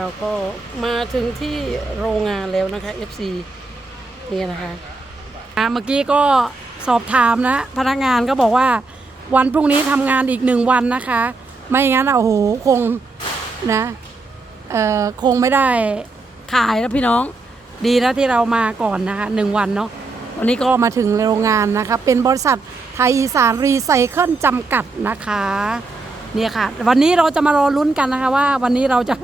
เราก็มาถึงที่โรงงานแล้วนะคะ FC นี่นะคะอ่าเมื่อกี้ก็สอบถามนะ พนักงานก็บอกว่าวันพรุ่งนี้ทำงานอีกหนึ่งวันนะคะ ไม่งั้นโอ้โหคงนะเอ่อคงไม่ได้ขายแล้วพี่น้องดีนะที่เรามาก่อนนะคะหนึ่งวันเนาะวันนี้ก็มาถึงโรงงานนะคะ เป็นบริษัทไทยอีสานรีไซเคิลจำกัดนะคะเนี่ยค่ะ วันนี้เราจะมารอลุ้นกันนะคะว่าวันนี้เราจะ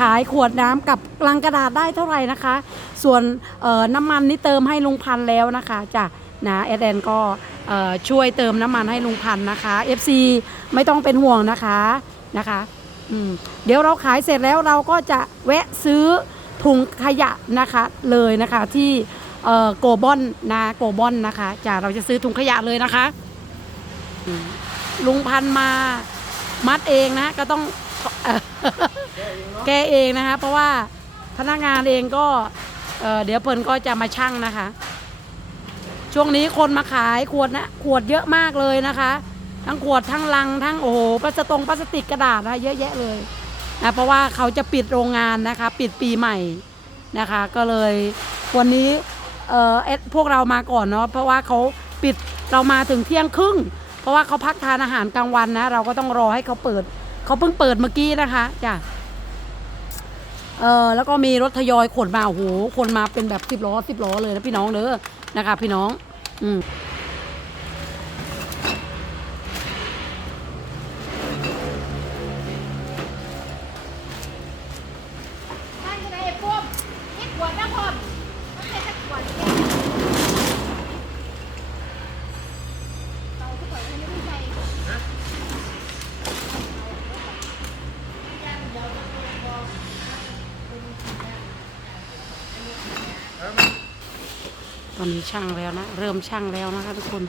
ขายขวดน้ำกับลังกระดาษได้เท่าไหร่นะคะ ส่วนน้ำมันนี่เติมให้ลุงพันแล้วนะคะจ้ะนะเอดแอนก็ช่วยเติมน้ำมันให้ลุงพันนะคะ FC ไม่ต้องเป็นห่วงนะคะนะคะเดี๋ยวเราขายเสร็จแล้วเราก็จะแวะซื้อถุงขยะนะคะเลยนะคะที่โกบอนนะโกบอนนะคะจ้ะเราจะซื้อถุงขยะเลยนะคะลุงพันมามัดเองนะก็ต้อง แก้เองนะคะ เพราะว่าพนักงานเองก็เเดี๋ยวเพิ่นก็จะมาชั่งนะคะ ช่วงนี้คนมาขายขวดนะขวดเยอะมากเลยนะคะ ทั้งขวดทั้งลังทั้งโอ้โหพลาสตงพลาสติกกระดาษนะเยอะแยะเลยนะเพราะว่าเขาจะปิดโรงงานนะคะ ปิดปีใหม่นะคะ ก็เลยวันนี้เออเอพวกเรามาก่อนเนาะเพราะว่าเขาปิดเรามาถึงเที่ยงครึ่ง เพราะว่าเขาพักทานอาหารกลางวันนะ เราก็ต้องรอให้เขาเปิด เขาเพิ่งเปิดเมื่อกี้นะคะจ้ะ เออแล้วก็มีรถทยอยขนมาโอ้โหคนมาเป็นแบบสิบล้อสิบล้อเลยนะพี่น้องเด้อนะคะพี่น้อง อืม ช่างแล้วนะ เริ่มช่างแล้วนะคะทุกคน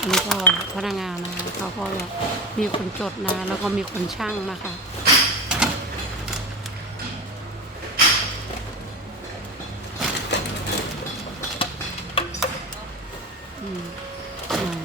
อันนี้ก็พนักงานนะคะเขาก็มีคนจดนะแล้วก็มีคนช่างนะคะอืมอ่า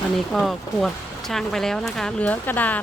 ตอ นี้ก็ขวดช่างไปแล้วนะคะ เหลือกระดาษ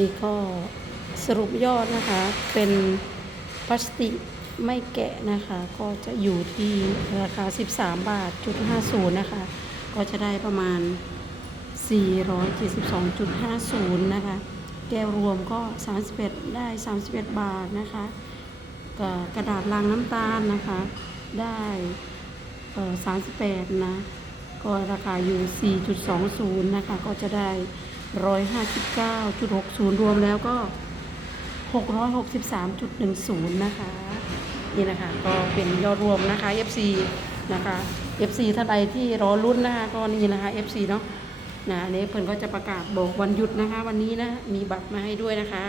นี้ก็สรุปยอดนะคะ เป็นพลาสติกไม่แกะนะคะ ก็จะอยู่ที่ราคา 13 บาทจุด50 นะคะ ก็จะได้ประมาณ 472.50 นะคะ แก้วรวมก็ 31 ได้ 31 บาทนะคะกกระดาษลังน้ำตาลนะคะ ได้38 นะ ก็ราคาอยู่ 4.20 นะคะ ก็จะได้ ร้อยห้าสิบเก้าจุดหกศูนย์รวมแล้วก็หกร้อยหกสิบสามจุดหนะคะ นี่นะคะก็เป็นยอดรวมนะคะ FC นะคะ FC ท่านใดที่รอรุ่นนะคะก็นี่นะคะ FC เนาะนะอันนี้เพิ่นก็จะประกาศบอกวันหยุดนะคะ วันนี้นะมีบัตรมาให้ด้วยนะคะ